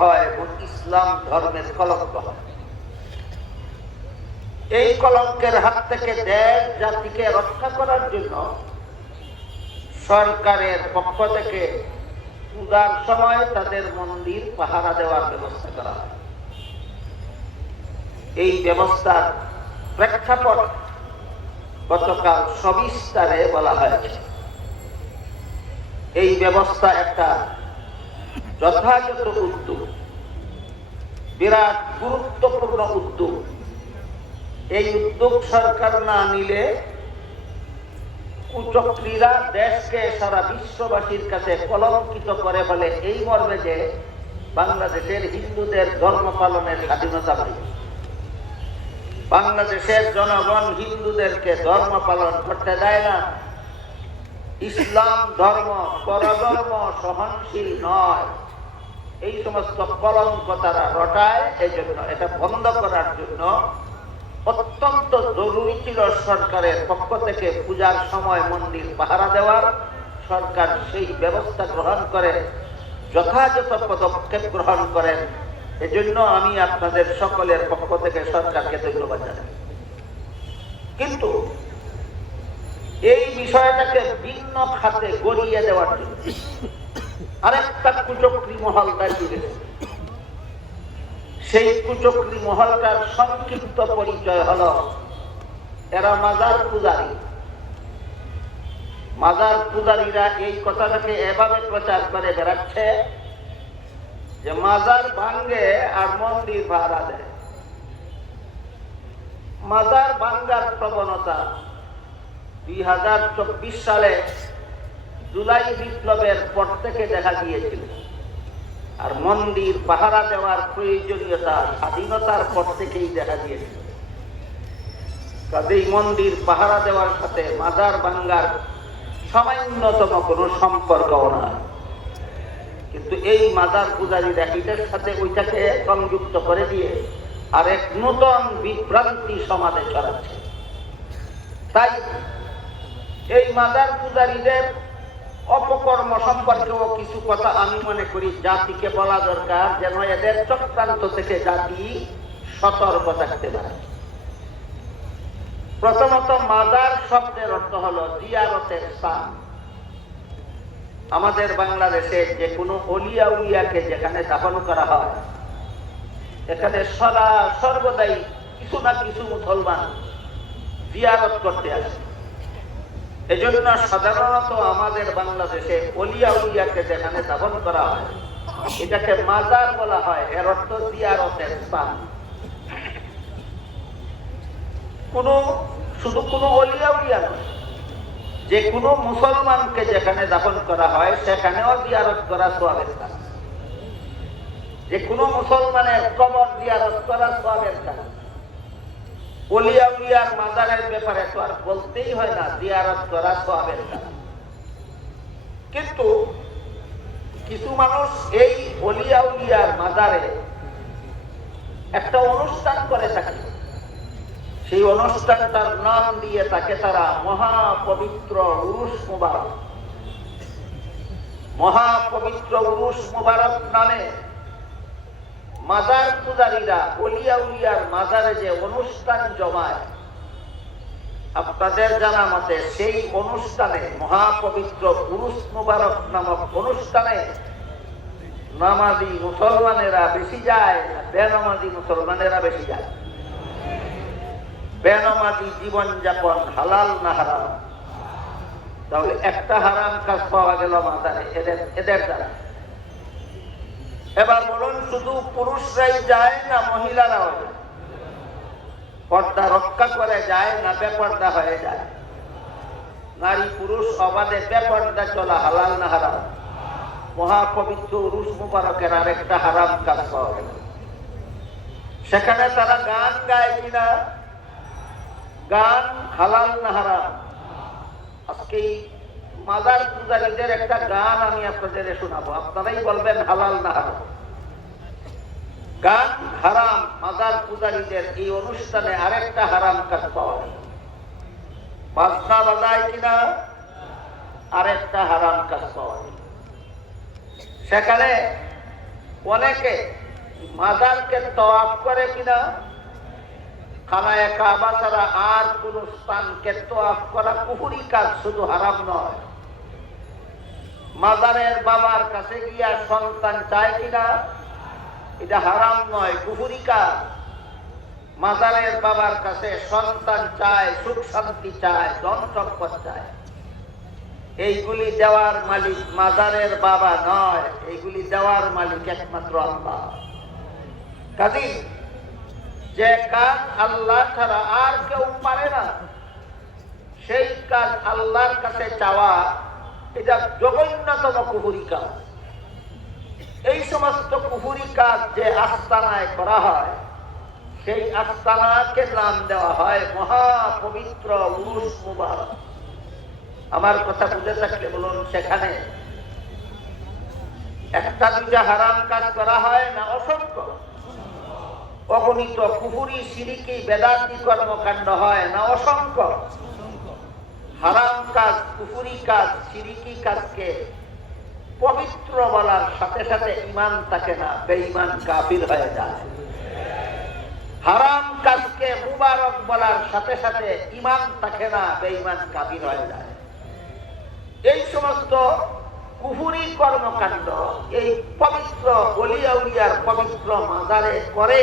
হয় এবং ইসলাম ধর্মের কলঙ্ক হয়। এই কলঙ্কের হাত থেকে দেশ জাতিকে রক্ষা করার জন্য সরকারের পক্ষ থেকে পূজার সময় তাদের মন্দির পাহারা দেওয়ার ব্যবস্থা করা হয়। এই ব্যবস্থার প্রেক্ষাপট গতকাল সবিস্তারে বলা হয়েছে। এই ব্যবস্থা একটা যথাযথ উদ্যোগ, বিরাট গুরুত্বপূর্ণ উদ্যোগ। এই উদ্যোগ সরকার না নিলে কুচক্রীরা দেশকে সারা বিশ্ববাসীর কাছে কলঙ্কিত করে বলে এই মর্মে যে বাংলাদেশের হিন্দুদের ধর্ম পালনের স্বাধীনতা নেই, বাংলাদেশের জনগণ হিন্দুদেরকে ধর্ম পালন করতে দেয় না, ইসলাম ধর্ম পরধর্ম সহনশীল নয়, এই সমস্ত কলঙ্ক তারা রটায়। এই জন্য এটা বন্ধ করার জন্য অত্যন্ত জরুরি ছিল সরকারের পক্ষ থেকে পূজার সময় মন্দির পাহারা দেওয়ার। সরকার সেই ব্যবস্থা গ্রহণ করে যথাযথ পদক্ষেপ গ্রহণ করেন। এজন্য আমি আপনাদের সকলের পক্ষ থেকে সরকারকে ধন্যবাদ জানাই। কিন্তু এই বিষয়টাকে ভিন্ন খাতে গড়িয়ে দেওয়ার জন্য আরেকটা কুচক্রী মহল দাঁড়িয়ে গেছে। সেই কুচক্রী মহলটার সংক্ষিপ্ত পরিচয় হলো এরা মাজার পূজারী। মাজার পূজারীরা এই কথাটাকে এভাবে প্রচার করে বেড়াচ্ছে যে মাজার ভাঙ্গে আর মন্দির ভাড়া দেয়। মাজার ভাঙ্গার প্রবণতা 2024 সালে জুলাই বিপ্লবের পর থেকে দেখা গিয়েছিল, আর মন্দির পাহারা দেওয়ার প্রয়োজনীয়তা স্বাধীনতার পর থেকেই দেখা গিয়েছিল। কাজেই মন্দির পাহারা দেওয়ার সাথে মাজার ভাঙ্গার সামান্যতম কোনো সম্পর্কও না। কিন্তু এই মাজার পূজারীরা এটার সাথে ওইটাকে সংযুক্ত করে দিয়ে আরেক নতুন বিভ্রান্তি সমাজে ছড়াচ্ছে। তাই এই মাজার পূজারীদের অপকর্ম সম্পর্কেও কিছু কথা আমি মনে করি জাতিকে বলা দরকার, যেন এদের চক্রান্ত থেকে জাতি সতর্ক থাকতে পারে। প্রথমত, মাজার শব্দের অর্থ হলো জিয়ারতের স্থান। আমাদের বাংলাদেশে যে কোনো অলিয়া উলিয়াকে যেখানে দাফন করা হয়, এখানে সদা সর্বদাই কিছু না কিছু মুসলমান জিয়ারত করতে আসে। এজন্য সাধারণত আমাদের বাংলাদেশে অলিয়া উলিয়াকে যেখানে দাফন করা হয় এটাকে মাজার বলা হয়। এর অর্থ জিয়ারতের স্থান। শুধু কোনো অলিয়া উলিয়া নয়, যে কোনো মুসলমানকে যেখানে দাফন করা হয় সেখানেও জিয়ারত করা সওয়াবের কাজ। যে কোনো মুসলমানের কবর জিয়ারত করা সওয়াবের কাজ। অলিয়া উলিয়ার মাজারের ব্যাপারে তো আর বলতেই হয় না, জিয়ারত করা সওয়াবের কাজ। কিন্তু কিছু মানুষ এই অলিয়া উলিয়ার মাজারে একটা অনুষ্ঠান করে থাকে। সেই অনুষ্ঠানটার নাম দিয়ে তাকে তারা মহাপবিত্র উরুস মুবারক, মহাপবিত্র উরুস মুবারক নামে মাজার পূজারীরা অলিয়া উলিয়ার মাজারে যে অনুষ্ঠান জমায়, আপনাদের জানা মতে সেই অনুষ্ঠানে মহাপবিত্র উরুস মুবারক নামক অনুষ্ঠানে নামাজি মুসলমানেরা বেশি যায়, বেনামাজি মুসলমানেরা বেশি যায়। বেনামাজি জীবনযাপন হালাল না হারাম? তাহলে একটা হারাম কাজ পাওয়া গেল মাজারে এদের দ্বারা। এবার বলুন, শুধু পুরুষরাই যায় না মহিলারাও যায়? পর্দা রক্ষা করে যায় না বেপর্দা হয়ে যায়? নারী পুরুষ অবাধে বেপর্দা চলা হালাল না হারাম? মহাপবিত্র উরুস মুবারকের আরেকটা হারাম কাজ পাওয়া গেল। সেখানে তারা গান গায় কিনা? গান হালাল না হারাম? আজকে মাজার পূজারীদের একটা গান আমি আপনাদের শোনাবো, আপনারাই বলবেন হালাল না হারাম। গান হারাম। মাজার পূজারীদের এই অনুষ্ঠানে আরেকটা হারাম কাজ পাওয়া গেল। বাজনা বাজায় কিনা? আরেকটা হারাম কাজ পাওয়া গেল। সেখানে অনেকে মাজারকে তওয়াফ করে কিনা, খানায়ে কাবা ছাড়া আর কোন স্থানকে তওয়াফ করা কুফরি কাজ, শুধু হারাম নয়। মাজারের বাবার কাছে গিয়া সন্তান চায় কিনা, এটা হারাম নয়, কুফরি কাজ। মাজারের বাবার কাছে সন্তান চায়, সুখ শান্তি চায়, ধন সম্পদ চায়। এইগুলি দেওয়ার মালিক মাজারের বাবা নয়, এইগুলি দেওয়ার মালিক একমাত্র আল্লাহ। কাজী যে কাজ আল্লাহ ছাড়া আর কেউ পারে না, সেই কাজ আল্লাহর কাছে চাওয়া, এটা জঘন্যতম কুফরি কাজ। এই সমস্ত কুফরি কাজ যে আস্তানায় করা হয়, সেই আস্তানাকে নাম দেওয়া হয় মহাপবিত্র উরুস মুবারক। আমার কথা বুঝে থাকলে বলুন, সেখানে একটা দুইটা হারাম কাজ করা হয় না, অসংখ্য অগণিত কুফরি শিরকি বেদাতি কর্মকাণ্ড হয় না, অসংখ্য। হারাম কাজ, কুফরি কাজ, শিরকি কাজকে পবিত্র বলার সাথে সাথে ঈমান থাকে না, বেঈমান কাফির হয়ে যায়। হারাম কাজকে মুবারক বলার সাথে সাথে ঈমান থাকে না, বেঈমান কাফির হয়ে যায়। এই সমস্ত কুফরি কর্মকাণ্ড এই পবিত্র ওলি আউলিয়ার পবিত্র মাজারে করে।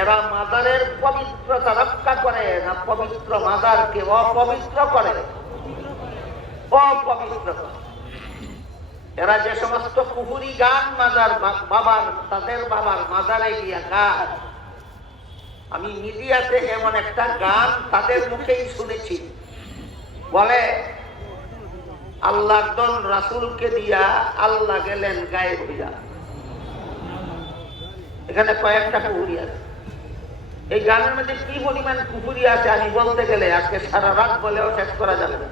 এরা মাজারের পবিত্রতা রক্ষা করে না, পবিত্র মাজারকে অপবিত্র করে, অপবিত্র করে। এরা যে সমস্ত কুফরি গান মাজার বাবার, তাদের বাবার মাজারে গিয়া গান, আমি মিডিয়াতে এমন একটা গান তাদের মুখেই শুনেছি, বলে আল্লাহর দন রাসূলকে দিয়া আল্লাহ গেলেন গায়েব হইয়া। এখানে কয়েকটা কুফরি আছে। এই গানের মধ্যে কি পরিমাণ কুফরি আছে আমি বলতে গেলে আজকে সারা রাত বলেও শেষ করা যাবে না।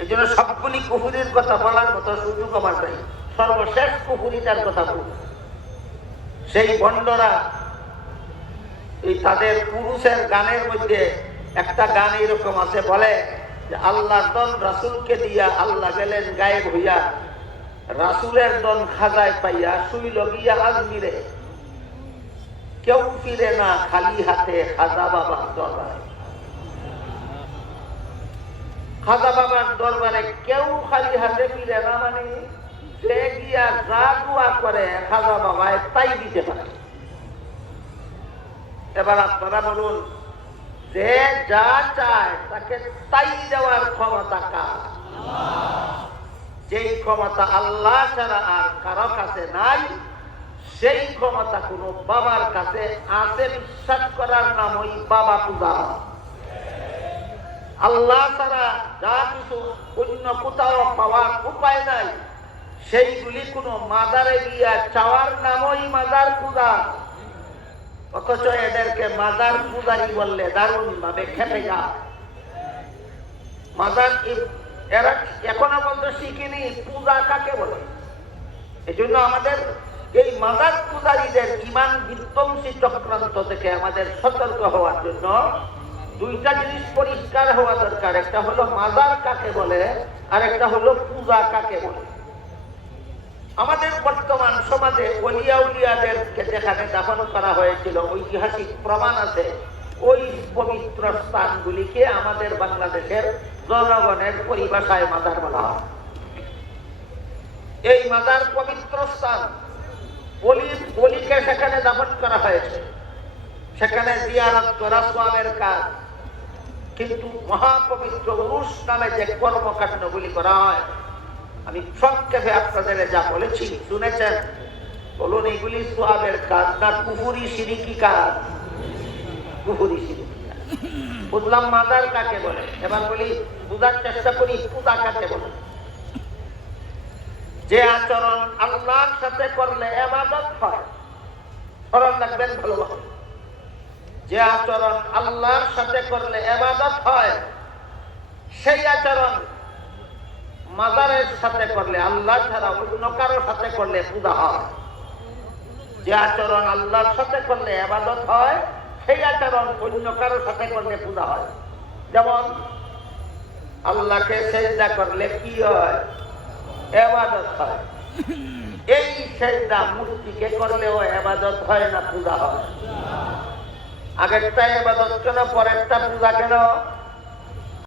এই জন্য সবগুলি কুফরির কথা বলার মতো সুযোগ আমার নাই। সর্বশেষ কুফরিটার কথা বলব। সেই ভণ্ডরা এই তাদের পুরুষের গানের মধ্যে একটা গান এরকম আছে, বলে যে আল্লাহর দন রাসূলকে দিয়া আল্লাহ গেলেন গায়েব হইয়া, রাসূলের দন খাজায় পাইয়া শুইল গিয়া আজমিরে, কেউ ফিরে না খালি হাতে খাজা বাবার দরবারে। খাজা বাবার দরবারে কেউ খালি হাতে ফিরে না, মানে সে গিয়া যা দোয়া করে খাজা বাবায় তাই দিতে পারে। এবার আপনারা বলুন, যে যা চায় তাকে তাই দেওয়ার ক্ষমতা কার? যেই ক্ষমতা আল্লাহ ছাড়া আর কারো কাছে নাই, সেই ক্ষমতা কোন বাবার কাছে আছে বিশ্বাস করার নাম ওই বাবা পূজা। আল্লাহ ছাড়া যা কিছু অন্য কোথাও পাওয়ার উপায় নাই, সেইগুলি কোন মাজারে গিয়া চাওয়ার নামই মাজার পূজা। অথচ এদেরকে মাজার পূজারি বললে দারুণ ভাবে খেপে যায়। মাজার এরা এখনো পর্যন্ত শিখিনি পূজা কাকে বলে। এই জন্য আমাদের এই মাজার পূজারীদের ঈমান বিধ্বংসী চক্রান্ত থেকে আমাদের সতর্ক হওয়ার জন্য দুইটা জিনিস পরিষ্কার হওয়া দরকার। একটা হলো মাজার কাকে বলে, আর একটা হলো পূজা কাকে বলে। আমাদের বর্তমান সমাজে ওলিয়া উলিয়াদেরকে যেখানে দাফন করা হয়েছিল ঐতিহাসিক প্রমাণ আছে, ওই পবিত্র স্থানগুলিকে আমাদের বাংলাদেশের জনগণের পরিভাষায় মাজার বলা হয়। এই মাজার পবিত্র স্থান, ওলিকে সেখানে দাফন করা হয়েছে, সেখানে জিয়ারত করা সওয়াবের কাজ। কিন্তু মহাপবিত্র উরুস নামে যে কর্মকাণ্ডগুলি করা হয়, আমি সংক্ষেপে আপনাদের যা বলেছি শুনেছেন, বলুন এগুলি সওয়াবের কাজ না কুফরি শিরকি কাজ? কুফরি শিরকি কাজ। বুঝলাম মাজার কাকে বলে, এবার বলি বুঝার চেষ্টা করি পূজা কাকে বলে। যে আচরণ আল্লাহর সাথে করলে ইবাদত হয়, স্মরণ রাখবেন ভালোভাবে, যে আচরণ আল্লাহর সাথে করলে ইবাদত হয়, সেই আচরণ মাজারের সাথে করলে, আল্লাহ ছাড়া অন্য কারোর সাথে করলে পূজা হয়। যে আচরণ আল্লাহর সাথে করলে ইবাদত হয়, সেই আচরণ অন্য কারোর সাথে করলে পূজা হয়। যেমন আল্লাহকে সিজদা করলে কি হয়? ইবাদত হয়। এই সেজদা মূর্তিকে করলেও ইবাদত হয় না, পূজা হয়। আগেরটা ইবাদত কেন, পরেরটা পূজা কেন?